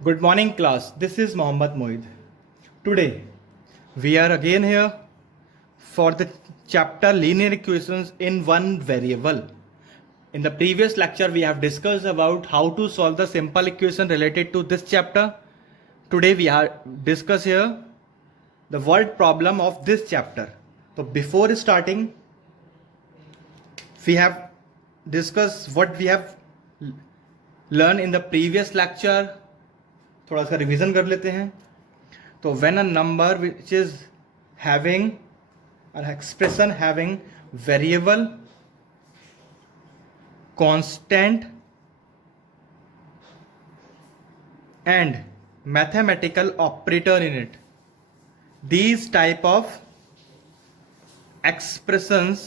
Good morning, class. This is Mohammad Moeed. Today, we are again here for the chapter linear equations in one variable. In the previous lecture, we have discussed about how to solve the simple equation related to this chapter. Today, we are discuss here the word problem of this chapter. So, before starting, we have discussed what we have learned in the previous lecture. थोड़ा सा revision कर लेते हैं. तो when a number which is having an expression having variable constant and mathematical operator in it, these type of expressions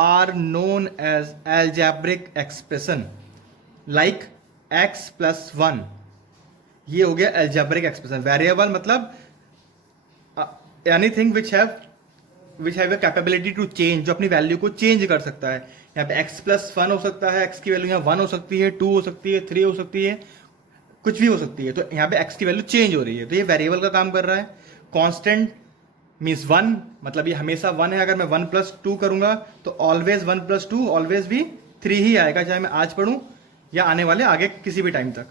are known as algebraic expression. like x plus 1, ये हो गया algebraic expression. Variable मतलब anything which have a capability to change, जो अपनी value को change कर सकता है. यहाँ पे x प्लस 1 हो सकता है, x की वैल्यू यहाँ 1 हो सकती है, 2 हो सकती है, 3 हो सकती है, कुछ भी हो सकती है. तो यहाँ पे x की वैल्यू चेंज हो रही है, तो ये वेरिएबल का काम कर रहा है. कांस्टेंट मीन्स 1, मतलब ये हमेशा 1 है. अगर मैं 1 प्लस 2 करूंगा तो ऑलवेज 1 प्लस 2 ऑलवेज भी 3 ही आएगा, चाहे मैं आज पढ़ूं या आने वाले आगे किसी भी टाइम तक.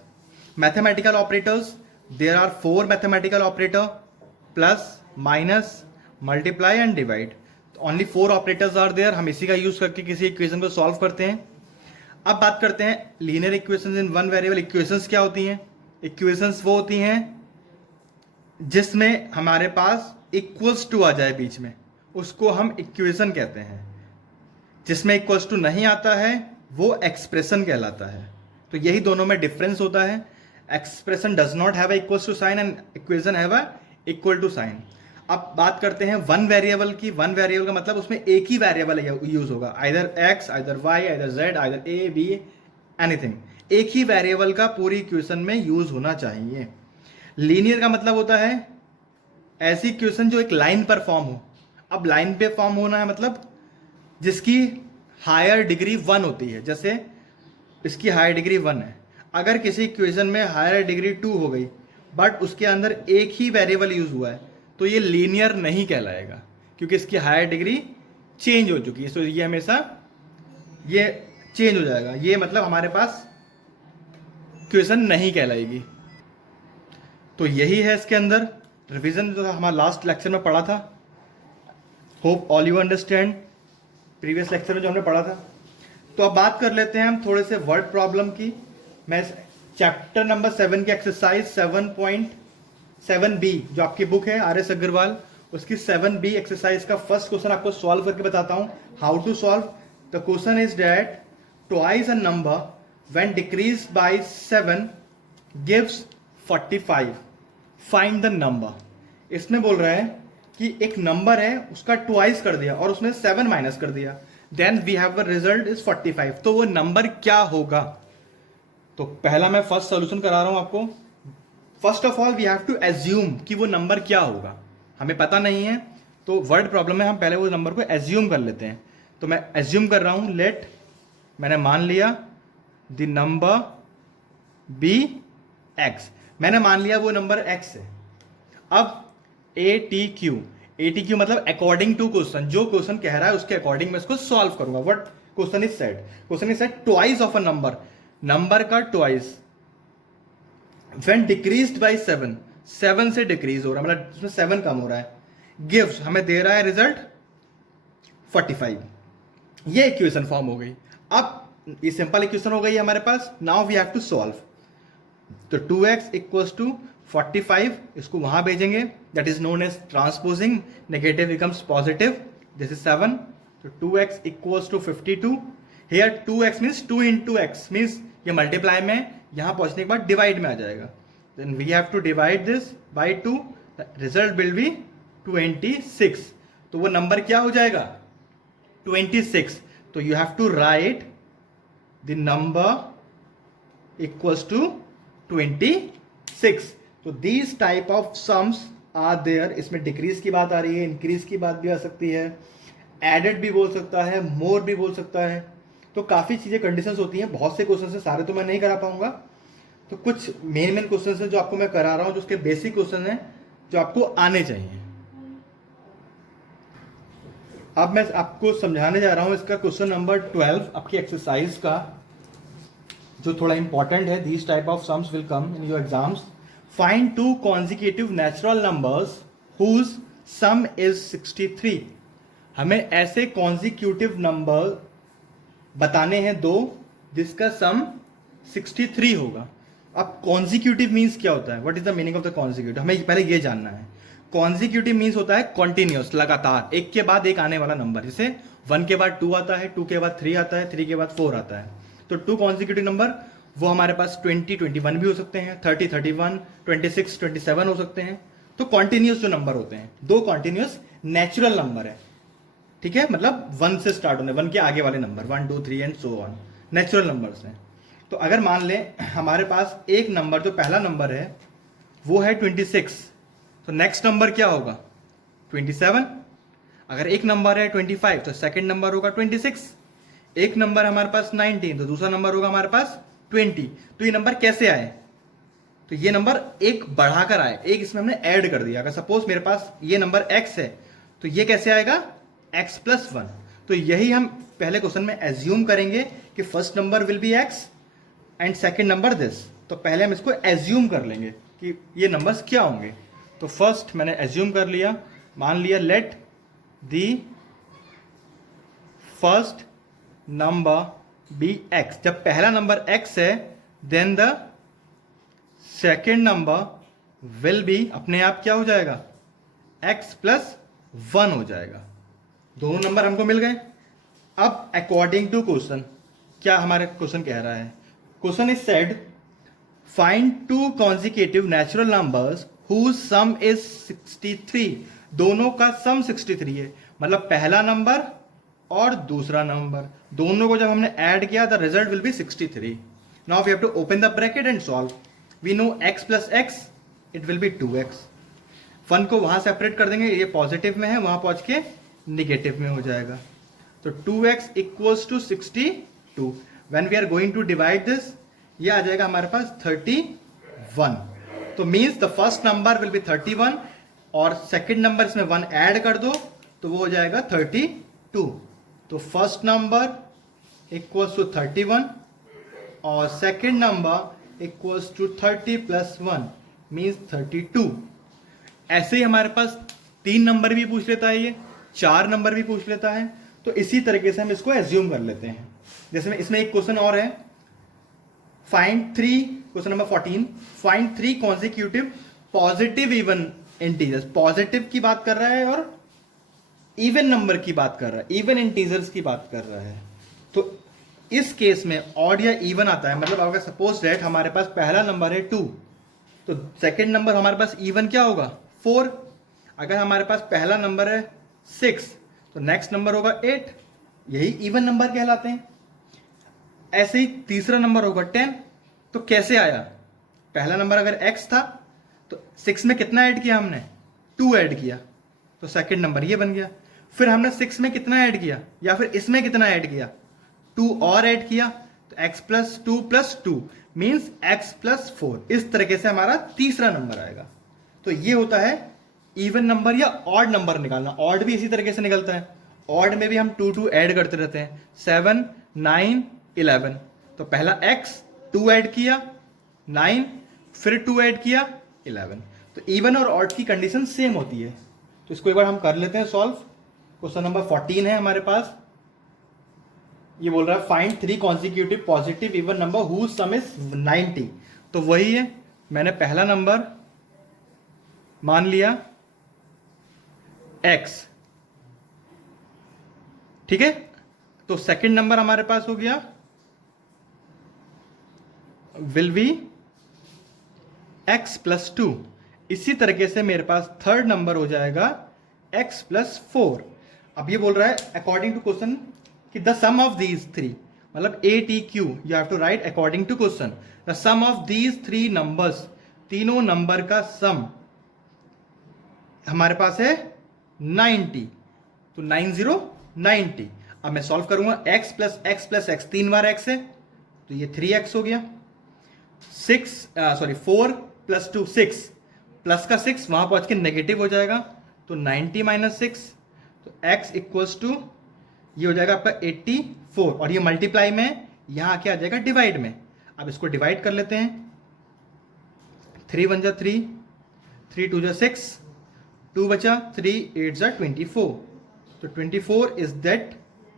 Mathematical operators, there are 4 mathematical operator, plus, minus, multiply and divide. Only 4 operators are there. हम इसी का यूज करके किसी इक्वेशन को सॉल्व करते हैं. अब बात करते हैं linear equations in one variable. Equations क्या होती हैं? इक्वेशंस वो होती हैं जिसमें हमारे पास इक्वल्स टू आ जाए बीच में, उसको हम इक्वेशन कहते हैं. जिसमें इक्वल्स टू नहीं आता है वो एक्सप्रेशन कहलाता है. तो यही दोनों में डिफरेंस होता है. Expression does not have equals to sign and equation have a equal to sign. अब बात करते हैं वन वेरिएबल की. वन वेरिएबल का मतलब उसमें एक ही वेरिएबल यूज होगा, either X, either Y, either Z, either A, B, anything. एक ही वेरिएबल का पूरी इक्वेशन में यूज होना चाहिए. लीनियर का मतलब होता है ऐसी इक्वेशन जो एक लाइन पर फॉर्म हो. अब लाइन पे फॉर्म होना है मतलब जिसकी हायर डिग्री 1 होती है. जैसे इसकी हायर डिग्री 1 है. अगर किसी इक्वेशन में हायर डिग्री 2 हो गई बट उसके अंदर एक ही वेरिएबल यूज हुआ है तो ये लीनियर नहीं कहलाएगा, क्योंकि इसकी हायर डिग्री चेंज हो चुकी है. तो ये हमेशा ये चेंज हो जाएगा, ये मतलब हमारे पास इक्वेशन नहीं कहलाएगी. तो यही है इसके अंदर रिवीजन जो हमारा लास्ट लेक्चर में पढ़ा था. Hope all you understand previous lecture में जो हमने पढ़ा था. तो अब बात कर लेते हैं हम थोड़े से वर्ड प्रॉब्लम की. मैं चैप्टर नंबर 7 की एक्सरसाइज 7.7b जो आपकी बुक है आर.एस. अग्रवाल, उसकी 7b एक्सरसाइज का फर्स्ट क्वेश्चन आपको सॉल्व करके बताता हूं. How to solve. The question is that twice a number when decrease by 7 gives 45. Find the number. इसमें बोल रहा है कि एक नंबर है उसका ट्वाइस कर दिया और उसने 7 माइनस कर दिया, then we have a result is 45. तो वो नंबर क्या होगा? तो पहला मैं फर्स्ट सोल्यूशन करा रहा हूं आपको. First of all we have to assume कि वो नंबर क्या होगा. हमें पता नहीं है तो वर्ड प्रॉब्लम में हम पहले वो नंबर को एज्यूम कर लेते हैं. तो मैं एज्यूम कर रहा हूं. लेट, मैंने मान लिया द नंबर बी एक्स. मैंने मान लिया वो नंबर एक्स है. अब ATQ मतलब अकॉर्डिंग टू क्वेश्चन, जो क्वेश्चन कह रहा है उसके अकॉर्डिंग मैं इसको सॉल्व करूंगा. What question is said? Question is said twice of a number, number का ट्वाइस व्हेन डिक्रीज्ड बाय 7, 7 से डिक्रीज हो रहा है मतलब उसमें 7 कम हो रहा है, गिव्स हमें दे रहा है रिजल्ट 45. ये इक्वेशन फॉर्म हो गई. अब ये सिंपल इक्वेशन हो गई है हमारे पास. Now we have to solve. तो 2x इक्वल्स टू 45, इसको वहां भेजेंगे, that is known as transposing. Negative becomes positive. This is 7. तो 2x equals to 52. Here 2x means 2 into X means ये मल्टीप्लाई में यहां पहुंचने के बाद डिवाइड में आ जाएगा. Then we have to divide this by 2. The result will be 26. तो वो नंबर क्या हो जाएगा? 26. तो you have to write the number equals to 26. तो these type of sums are there. इसमें डिक्रीज की बात आ रही है, इंक्रीज की बात भी आ सकती है, एडेड भी बोल सकता है, मोर भी बोल सकता है. तो काफ़ी चीज़ें कंडीशंस होती हैं. बहुत से क्वेश्चन है, सारे तो मैं नहीं करा पाऊंगा. तो कुछ मेन क्वेश्चन है जो आपको मैं करा रहा हूं, जो उसके बेसिक क्वेश्चन है जो आपको आने चाहिए। अब मैं आपको समझाने जा रहा हूं इसका क्वेश्चन नंबर 12 आपकी एक्सरसाइज का, जो थोड़ा इंपॉर्टेंट है। These type of sums will come in your exams. Find two consecutive natural numbers whose sum is 63। हमें ऐसे कॉन्जिक्यूटिव नंबर बताने हैं दो जिसका सम 63 होगा। अब कॉन्जिक्यूटिव मीन्स क्या होता है, what is the meaning of the consecutive, हमें पहले ये जानना है। कॉन्जिक्यूटिव मीन्स होता है कॉन्टिन्यूस, लगातार, एक के बाद एक आने वाला नंबर। जैसे 1 के बाद 2 आता है, 2 के बाद 3 आता है, 3 के बाद 4 आता है। तो 2 कॉन्जिक्यूटिव नंबर वो हमारे पास 20, 21 भी हो सकते हैं, 30, 31, 26, 27 हो सकते हैं। तो कॉन्टिन्यूस जो नंबर होते हैं, दो कॉन्टिन्यूस नेचुरल नंबर है, ठीक है, मतलब 1 से स्टार्ट होने, 1 के आगे वाले number 1, 2, 3 and so on, natural numbers हैं। तो अगर मान लें हमारे पास एक नंबर, जो पहला नंबर है वो है 26, तो नेक्स्ट नंबर क्या होगा 27। अगर एक नंबर है 25 तो सेकंड नंबर होगा 26। एक नंबर हमारे पास 19 तो दूसरा नंबर होगा हमारे पास 20। तो ये नंबर कैसे आए, तो ये नंबर एक बढ़ाकर आए, एक इसमें हमने ऐड कर दिया। अगर सपोज मेरे पास ये नंबर x है तो ये कैसे आएगा x+1। तो यही हम पहले क्वेश्चन में एज्यूम करेंगे कि first number will be x and second number this. तो पहले हम इसको एज्यूम कर लेंगे कि ये नंबर्स क्या होंगे। तो फर्स्ट मैंने एज्यूम कर लिया, मान लिया let the first number be x। जब पहला नंबर x है then the second number will be, अपने आप क्या हो जाएगा x+1 हो जाएगा। दोनों नंबर हमको मिल गए। अब अकॉर्डिंग टू क्वेश्चन, क्या हमारे क्वेश्चन कह रहा है, question is said find two consecutive natural numbers whose sum is 63। दोनों का सम 63 है, मतलब पहला नंबर और दूसरा नंबर, दोनों को जब हमने ऐड किया the result will be 63। Now we have to open the bracket and solve. We know x+x it will be 2x। 1 को वहां सेपरेट कर देंगे, ये पॉजिटिव में है, वहां पहुंच के निगेटिव में हो जाएगा। तो 2x equals to 62। When we are going to divide this, ये आ जाएगा हमारे पास 31। तो means the first number will be 31 और सेकंड नंबर इसमें 1 ऐड कर दो तो वो हो जाएगा 32। तो फर्स्ट नंबर इक्वल्स टू 31 और second number equals to 30 + 1 means 32। ऐसे ही हमारे पास 3 नंबर भी पूछ लेता है, ये 4 नंबर भी पूछ लेता है। तो इसी तरीके से हम इसको एज्यूम कर लेते हैं। जैसे इसमें एक क्वेश्चन और है, find 3, question number 14, find 3 consecutive positive even integers. Positive की बात कर रहा है और इवन नंबर की बात कर रहा है, इवन इंटीजर्स की बात कर रहा है। तो इस केस में ऑड या इवन आता है, मतलब अगर सपोज दैट हमारे पास पहला नंबर है 2 तो सेकंड नंबर हमारे पास इवन क्या होगा 4। अगर हमारे पास पहला नंबर है 6 तो नेक्स्ट नंबर होगा 8, यही इवन नंबर कहलाते हैं। ऐसे ही तीसरा नंबर होगा 10। तो कैसे आया, पहला नंबर अगर x था तो 6 में कितना ऐड किया हमने 2 ऐड किया, तो सेकंड नंबर ये बन गया। फिर हमने 6 में कितना ऐड किया, या फिर इसमें कितना ऐड किया 2 और ऐड किया, तो x+2 + 2 मीन्स x+4। इस तरीके से हमारा तीसरा नंबर आएगा। तो ये होता है इवन नंबर या ऑड नंबर निकालना। ऑड भी इसी तरीके से निकलता है, ऑड में भी हम 2 ऐड करते रहते हैं, 7, 9, 11। तो पहला x 2 ऐड किया 9, फिर 2 ऐड किया 11। तो इवन और ऑड की कंडीशन सेम होती है। तो इसको एक बार हम कर लेते हैं सॉल्व। क्वेश्चन नंबर 14 है हमारे पास, ये बोल रहा है find 3 consecutive positive even number whose sum is 90। तो वही है, मैंने पहला नंबर मान लिया x, ठीक है। तो सेकंड नंबर हमारे पास हो गया विल बी x+2। इसी तरीके से मेरे पास थर्ड नंबर हो जाएगा x+4। अब ये बोल रहा है अकॉर्डिंग टू क्वेश्चन कि द सम ऑफ दीज 3, मतलब ATQ you have to write according to question the sum of these 3 numbers, तीनों नंबर का सम हमारे पास है 90। तो 90। अब मैं सॉल्व करूंगा x + x + x, 3 बार x है तो ये 3x हो गया। 4 + 2 6, प्लस का 6 वहां पहुंच के नेगेटिव हो जाएगा, तो 90 - 6, तो x इक्वल्स टू ये हो जाएगा आपका 84, और ये मल्टीप्लाई में यहां आके आ जाएगा डिवाइड में। अब इसको डिवाइड कर लेते हैं, 3 × 1 = 3, 3 × 2 = 6, 2 बचा, 3 × 8 = 24, तो 24 इज दैट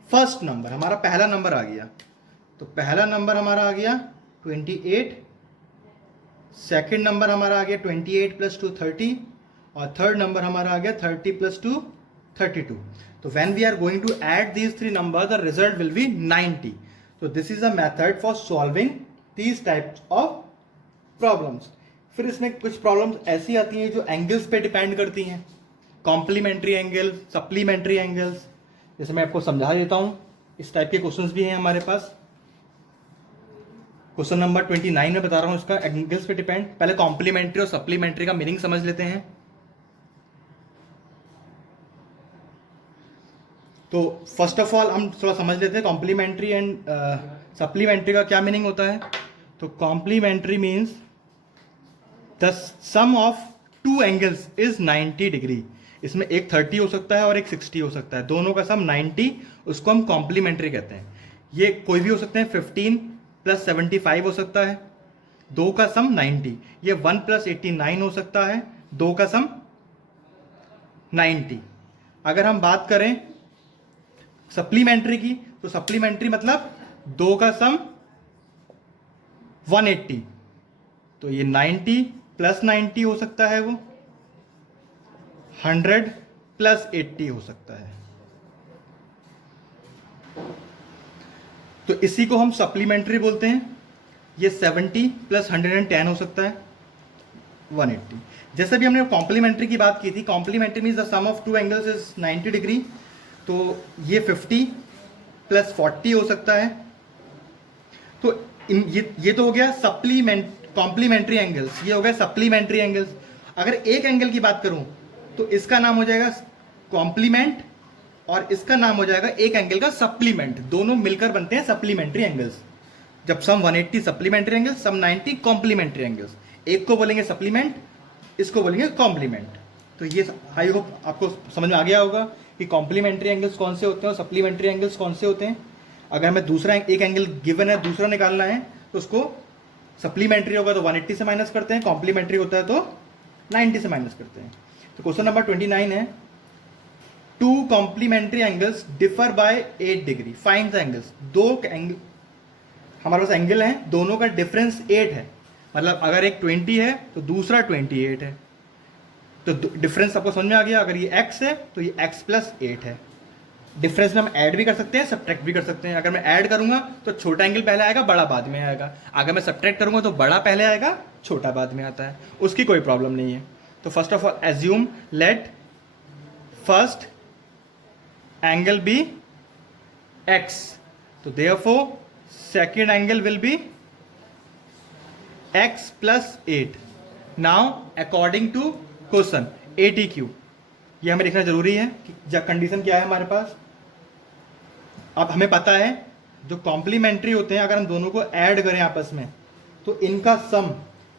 फर्स्ट नंबर, हमारा पहला नंबर आ गया। तो पहला नंबर हमारा आ गया 28, सेकेंड नंबर हमारा आ गया 28 + 2 30, और थर्ड नंबर हमारा आ गया 30 + 2 32। तो when we are going to add these three number the result will be 90। तो this is a method for solving these types of problems. फिर इसमें कुछ प्रॉब्लम्स ऐसी आती हैं जो एंगल्स पे डिपेंड करती हैं, कॉम्प्लीमेंट्री एंगल, सप्लीमेंट्री एंगल्स, जैसे मैं आपको समझा देता हूं। इस टाइप के क्वेश्चंस भी हैं हमारे पास। क्वेश्चन नंबर 29 में बता रहा हूं इसका एंगल्स पे डिपेंड। पहले कॉम्प्लीमेंट्री और सप्लीमेंट्री का मीनिंग समझ लेते हैं। तो फर्स्ट ऑफ ऑल हम थोड़ा समझ लेते हैं कॉम्प्लीमेंट्री एंड सप्लीमेंट्री का क्या मीनिंग होता है। तो complementary means the sum of two angles is 90 degree. इसमें एक 30 हो सकता है और एक 60 हो सकता है, दोनों का सम 90, उसको हम कॉम्प्लीमेंट्री कहते हैं। ये कोई भी हो सकते हैं, 15 + 75 हो सकता है, 2 का सम 90। ये 1 + 89 हो सकता है, 2 का सम 90। अगर हम बात करें सप्लीमेंट्री की, तो सप्लीमेंट्री मतलब 2 का सम 180, तो ये 90 + 90 हो सकता है, वो 100 + 80 हो सकता है। तो इसी को हम सप्लीमेंट्री बोलते हैं। ये 70 + 110 हो सकता है, 180। जैसे भी हमने कॉम्प्लीमेंट्री की बात की थी, complementary means the sum of two angles is 90 degree, तो ये 50 + 40 हो सकता है। तो ये तो हो गया कॉम्प्लीमेंट्री एंगल्स, ये हो गया सप्लीमेंट्री एंगल्स। अगर एक एंगल की बात करूं तो इसका नाम हो जाएगा कॉम्प्लीमेंट, और इसका नाम हो जाएगा एक एंगल का सप्लीमेंट। दोनों मिलकर बनते हैं सप्लीमेंट्री एंगल्स। जब सम 180 सप्लीमेंट्री एंगल्स, सम 90 कॉम्प्लीमेंट्री एंगल्स। एक को बोलेंगे सप्लीमेंट, इसको बोलेंगे कॉम्प्लीमेंट। तो ये आई होप आपको समझ में आ गया होगा कि कॉम्प्लीमेंट्री एंगल्स कौन से होते हैं और सप्लीमेंट्री एंगल्स कौन से होते हैं। अगर हमें दूसरा एक एंगल गिवन है, दूसरा निकालना है, तो उसको सप्लीमेंट्री होगा तो 180 से माइनस करते हैं, कॉम्प्लीमेंट्री होता है तो 90 से माइनस करते हैं। तो क्वेश्चन नंबर 29 है, two complementary angles differ by 8 degree, find the angles. दो एंगल हमारे पास एंगल है, दोनों का डिफरेंस 8 है, मतलब अगर एक 20 है तो दूसरा 28 है। तो डिफरेंस आपको समझ में आ गया। अगर ये x है तो ये x + 8 है। डिफरेंस में हम ऐड भी कर सकते हैं, सब्ट्रैक्ट भी कर सकते हैं। अगर मैं ऐड करूंगा तो छोटा एंगल पहले आएगा, बड़ा बाद में आएगा। अगर मैं सब्ट्रैक्ट करूंगा तो बड़ा पहले आएगा, छोटा बाद में आता है, उसकी कोई प्रॉब्लम नहीं है। तो first of all assume let first angle be x, तो therefore second angle will be x + 8। Now according to question ATQ, ये हमें देखना जरूरी है कि जब कंडीशन क्या है हमारे पास। अब हमें पता है जो कॉम्प्लीमेंट्री होते हैं, अगर हम दोनों को ऐड करें आपस में तो इनका सम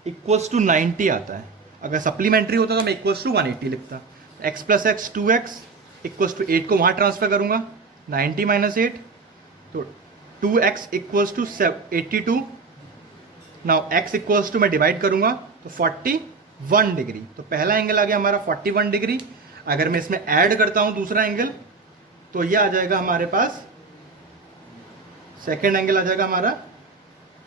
इक्वल्स टू 90 आता है। अगर सप्लीमेंट्री होता तो मैं इक्वल्स टू 180 लिखता। x + x 2x equals to 8 को वहां ट्रांसफर करूंगा, 90 - 8, तो 2x equals to 82। Now x equals to मैं डिवाइड करूंगा तो 41 डिग्री। तो पहला एंगल आ गया हमारा 41 डिग्री। अगर मैं इसमें ऐड करता हूं दूसरा एंगल तो ये आ जाएगा हमारे पास, सेकेंड एंगल आ जाएगा हमारा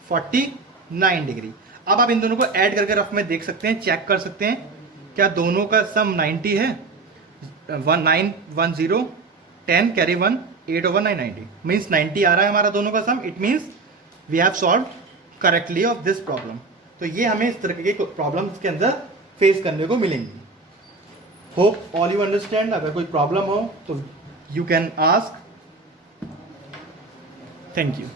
49 डिग्री। अब आप इन दोनों को ऐड करके रफ में देख सकते हैं, चेक कर सकते हैं क्या दोनों का सम 90 है। 9 1 0 10 कैरी 1 8 over 9 90 मीन्स 90 आ रहा है हमारा दोनों का sum. It means we have solve correctly of this problem. तो ये हमें इस तरह के प्रॉब्लम्स के अंदर फेस करने को मिलेंगी। Hope all you understand. अगर कोई प्रॉब्लम हो तो you can ask. Thank you.